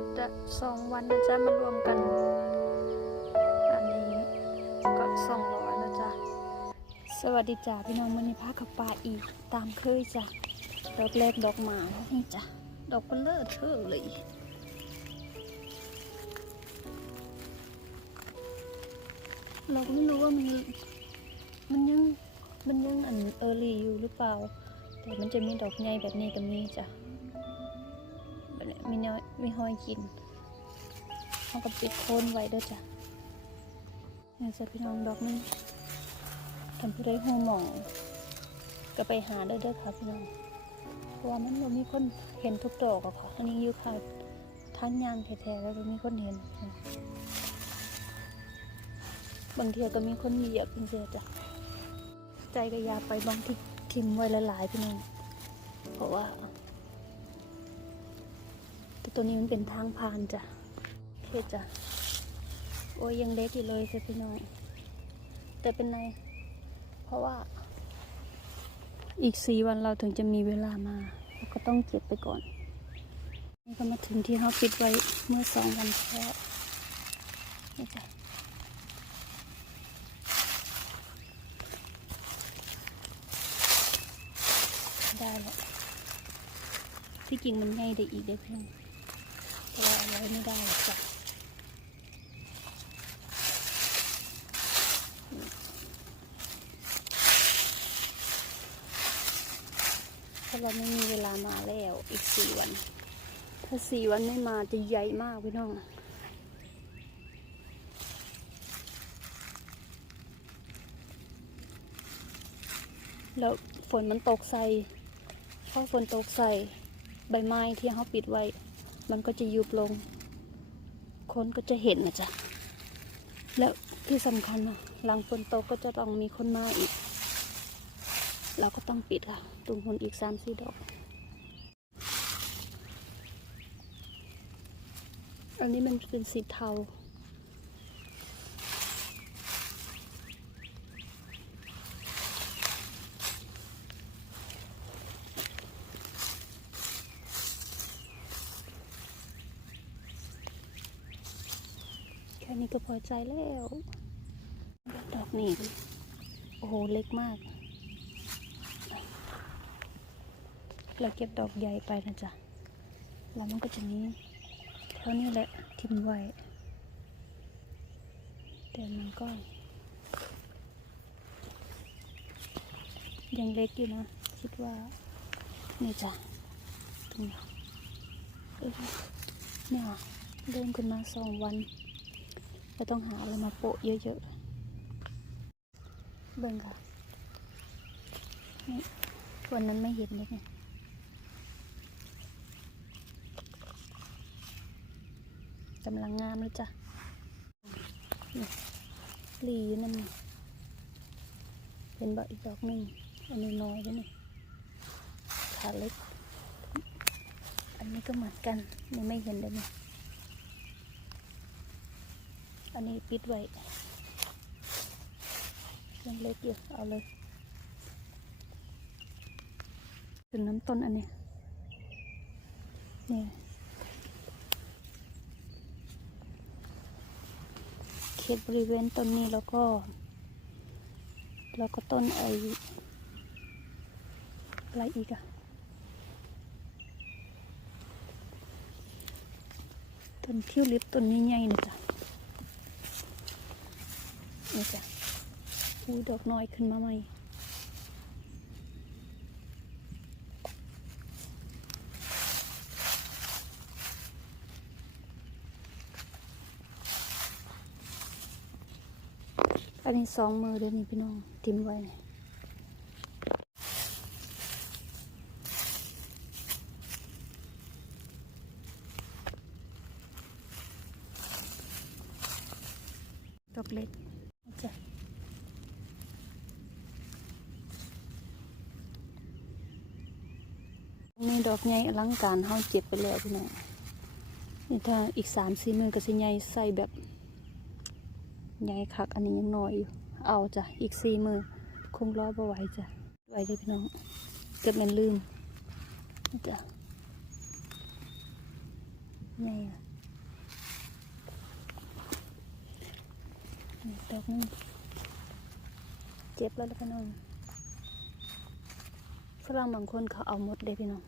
ดสองวันนะจ๊ะมารวมกัน อันนี้ก็สองร้อยนะจ๊ะ สวัสดีจ้าพี่น้องมันนี้พาขับปลาอีกตามเคยจ้ะดอกแรกดอกหมานี่จ้ะ ดอกเบลเลอร์เท่อเลยเราก็ไม่รู้ว่ามันมันยังมันยังอันเออรี่อยู่หรือเปล่า แต่มันจะมีดอกใหญ่แบบนี้กับนี้จ้ะ แบบนี้มีน้อยมีห้อยกินเขาก็ปิดโคนไว้เด้อจ้ะนี่จะพี่น้องดอกนี้ทำผู้ได้หูหมอง ก็ไปหาได้เด้อค่ะพี่น้องเพราะว่ามันมีคนเห็นทุกดอกอะค่ะ อันนี้อยู่ค่ะท่านยางแท้ๆแล้วมีคนเห็น บางทีก็มีคนเหยียบเป็นเสียจ้ะใจก็ยาไปบางที่ทิมไว้หลายๆพี่น้องเพราะว่า ตัวนี้มันเป็นทางผ่านจ้ะโอเคจ้ะ โอ้ยยังเล็กอยู่เลยจ้ะพี่น้อง แต่เป็นไร เพราะว่า อีกสี่วันเราถึงจะมีเวลามาเราก็ต้องเก็บไปก่อน นี่ก็มาถึงที่เขาปิดไว้เมื่อสองวันแล้วนี่จ้ะได้แล้วที่จริงมันง่ายได้อีกได้เพื่อน แต่ว่าเอาไว้ไม่ได้จ้ะเพราะเราไม่มีเวลามาแล้วอีกสี่วัน ถ้าสี่วันไม่มาจะใหญ่มากพี่น้องแล้วฝนมันตกใส่พอฝนตกใส่ใบไม้ที่เขาปิดไว้ มันก็จะยุบลง คนก็จะเห็นนะจ๊ะ แล้วที่สำคัญนะหลังฝนตกก็จะต้องมีคนมาอีก เราก็ต้องปิดค่ะตุ่มหุ่นอีกสามสี่ดอก อันนี้มันเป็นสีเทา นี้ก็พอใจแล้วดอกนี่โอ้โหเล็กมาก เราเก็บดอกใหญ่ไปนะจ๊ะแล้วมันก็จะนี้เท่านี้แหละทิ้มไว้แต่มันก็ ยังเล็กอยู่นะ คิดว่า นี่จ้ะตรงนี้เอ้ยเนี่ยเดินขึ้นมาสองวัน ก็ต้องหาอะไรมาโปะเยอะๆ เบิ่งค่ะนี่วันนั้นไม่เห็นเลยเนี่ยกำลังงามเลยจ้ะนี่หลีอยู่นั่นเป็นบะอีกดอกหนึ่งอันนี้น้อยด้วยนี่ขาเล็ก อันนี้ก็เหมือนกันนี่ไม่เห็นเลยนี่ อันนี้ปิดไว้ยังเล็กอยู่เอาเลยถึงน้ำต้นอันนี้นี่เขตบริเวณต้นนี้แล้วก็ แล้วก็ต้นไออะไรอีกอะต้นทิวลิปต้นนี้ใหญ่นะจ๊ะ นี่จ้ะอูดอกน้อยขึ้นมาใหม่อันนี้สองมือเดี๋ยวนี้พี่น้องทิมไว้เนี่ย อกใหญ่อลังการเฮาเจ็บไปแล้วพี่น้องนี่ถ้าอีกสามสี่มือก็สิใหญ่ใส่แบบใหญ่คักอันนี้ยังน้อยอยู่เอาจ้ะอีกสี่มือคงร้อยบ่ไหวจ้ะไหวได้พี่น้องเกิดมันลืมจ้ะใหญ่ดอกนี้เจ็บแล้วพี่น้องฝรั่งบางคนเขาเอาหมดได้พี่น้อง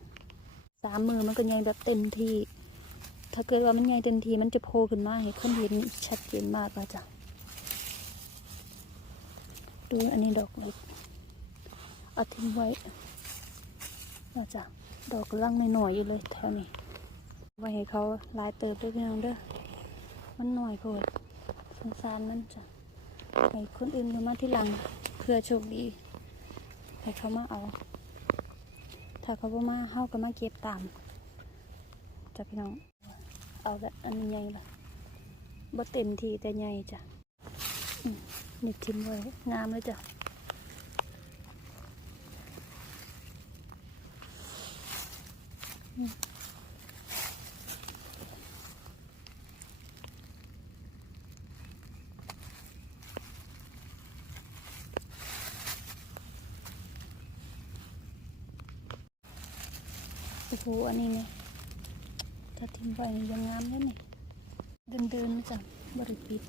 สามมือมันก็ใหญ่แบบเต็มที่ ถ้าเกิดว่ามันใหญ่เต็มทีมันจะโผล่ขึ้นมาให้คนเห็นชัดเจนมากว่าจ้ะดูอันนี้ดอกเล็กเอาทิ้งไว้ว่าจ้ะดอกกำลังหน่อยๆอยู่เลยแถวนี้ไว้ให้เขาลายเติบด้วยพี่น้องเด้อมันหน่อยโพดสงสารมันจ้ะให้คนอื่นมาที่หลังเพื่อโชคดีให้เขามาเอา ถ้าเขาบ่มาเฮาก็มาเก็บตามจ้ะพี่น้อง เอาแบบอันใหญ่ละบ่เต็มทีแต่ใหญ่จ้ะนี่ทิมไว้งามเลยจ้ะอืม โหอันนี้เนี่ยถ้าทิ้งไว้ยังงามเลยนี่เดินเดินๆมาจ้ะบริปิด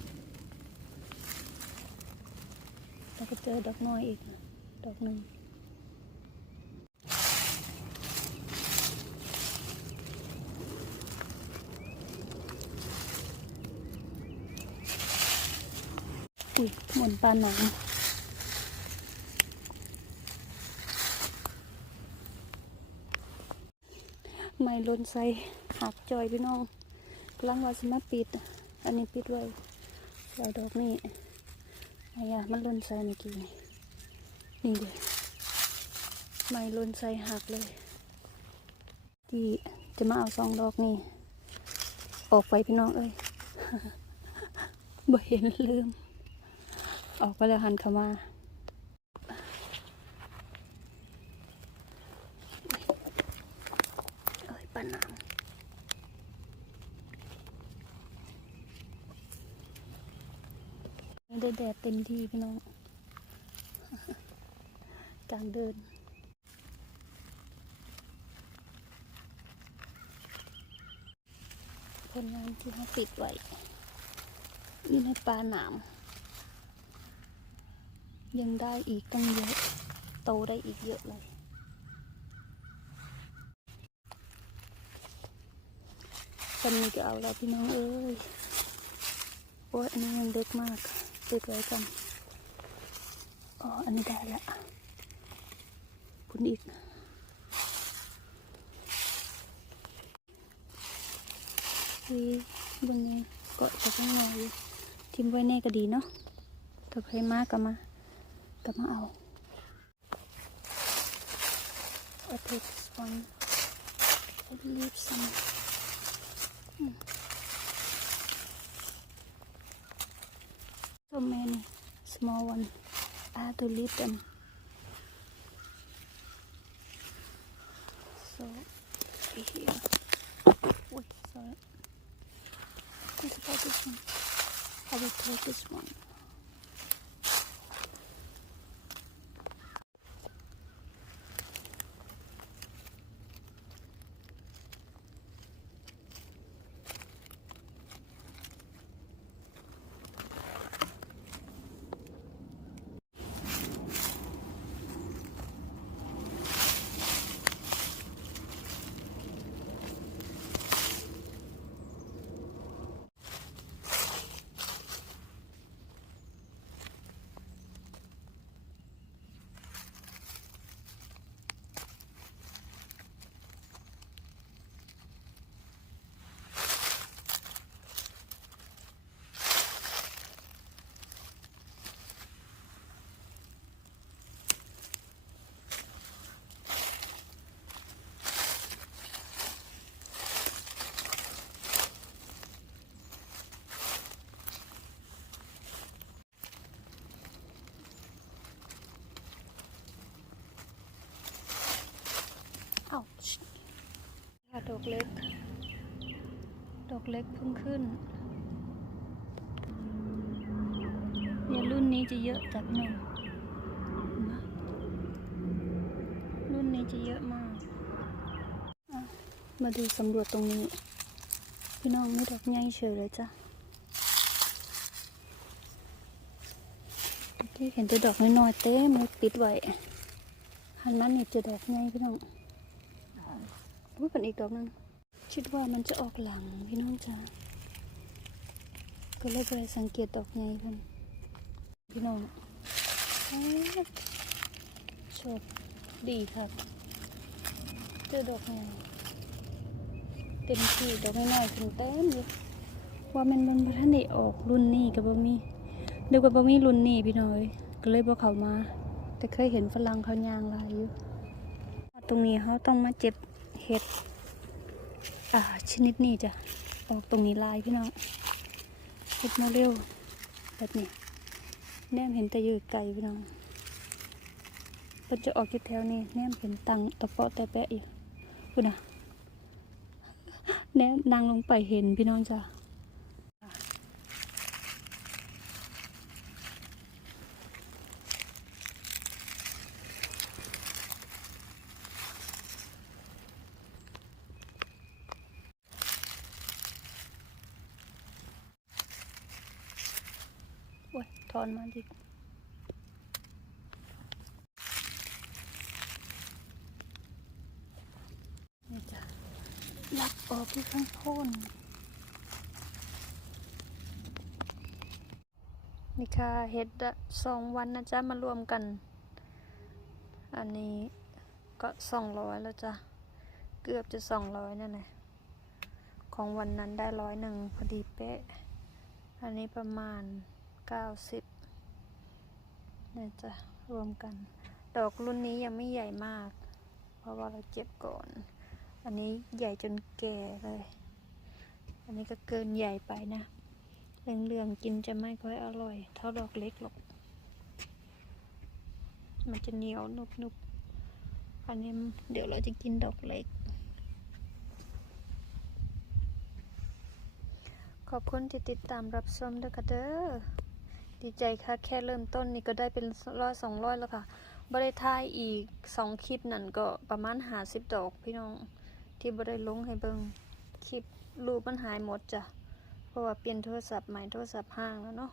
แล้วก็เจอดอกน้อยอีกนะดอกหนึ่งอุ้ยหมุนปลาหนังไม่ ลนใส่หักจอยพี่น้องกำลังว่าสิมาปิด อันนี้ปิดไว้ใส่ดอกนี่ไอ้ยะมันลนใส่เมื่อกี้นี่นี่เลยไม่ลนใส่หักเลยที่จะมาเอาสองดอกนี่ออกไปพี่น้องเอ้ยบ่เห็นลืม ออกไปแล้วหันเข้ามา เอ้ยปานน้ำ ได้แดดเต็มที่พี่น้องกลางเดินผลงานที่เขาปิดไว้นี่ในปลาหนาม ยังได้อีกตั้งเยอะ โตได้อีกเยอะเลย ตอนนี้ก็เอาแล้วพี่น้องเอ้ยโอ้ยอันนี้ยังเด็กมากติดไว้กันอ๋ออันนี้ได้ละคุณอีกวีบนนี้เกาะจาก ข้างในอยู่ทิมไว้แน่ก็ดีเนาะถ้าใครมากก็มาก็มาเอา I take this one I leave some Hmm. So many small one. I have to leave them. So here. Wait sorry. About this one. I will take this one อกเล็ก ดอกเล็กเพิ่งขึ้น เนี่ยรุ่นนี้จะเยอะจัดหน่อยนะรุ่นนี้จะเยอะมาก มาดูสำรวจตรงนี้ พี่น้องไม่ดอกใหญ่เฉยเลยจ้ะที่เห็นแต่ดอกน้อยๆเต็มเลยปิดไว้หันมานี่จอดอกใหญ่พี่น้อง อุ้ยเป็นอีกดอกนึงคิดว่ามันจะออกหลังพี่น้องจ้าก็เลยไปสังเกตดอกใหญ่เพิ่นพี่น้องอ้าวโชคดีครับเจอดอกใหญ่เต็มที่ดอกน้อยๆถึงเต็มอยู่ว่ามันมันบ่ทันได้ออกรุ่นนี้ก็บ่มีนึกว่าบ่มีรุ่นนี้พี่น้อยก็เลยบ่เขามา แต่เคยเห็นฝรั่งเขายางลายอยู่ ตรงนี้เขาต้องมาเจ็บ เห็ดอ่าชนิดนี้จ้ะออกตรงนี้ลายพี่น้องเห็ดโมเดลแบบนี้แนมเห็นแต่อยู่ไกลพี่น้องมันจะออกอยู่แถวนี้แนมเห็นตังตะเปาะแต่แปะอยู่คุณนะแนมนางลงไปเห็นพี่น้องจ้ะ โอ้ย ถอนมาดินี่จ้ะลักออกที่ข้างโพ้นนี่ค่ะเห็ดสองวันนะจ๊ะมารวมกัน อันนี้ก็สองร้อยแล้วจ้ะ เกือบจะสองร้อยนั่นแหละของวันนั้นได้ร้อยหนึ่งพอดีเป๊ะ อันนี้ประมาณ90เนี่ยจะรวมกัน ดอกรุ่นนี้ยังไม่ใหญ่มาก เพราะว่าเราเก็บก่อน อันนี้ใหญ่จนแก่เลย อันนี้ก็เกินใหญ่ไปนะเหลืองๆกินจะไม่ค่อยอร่อย เท่าดอกเล็กหรอก มันจะเหนียวนุบๆอันนี้เดี๋ยวเราจะกินดอกเล็ก ขอบคุณที่ติดตามรับชมด้วยค่ะเด้อ ดีใจค่ะแค่เริ่มต้นนี่ก็ได้เป็นร้อยสองร้อยแล้วค่ะบ่ได้ทายอีกสองคลิปนั่นก็ประมาณหาสิบดอกพี่น้อง ที่บริลงให้เบิงคลิปรูปมันหายหมดจ้ะเพราะว่าเปลี่ยนโทรศัพท์ใหม่โทรศัพท์ห้างแล้วเนาะ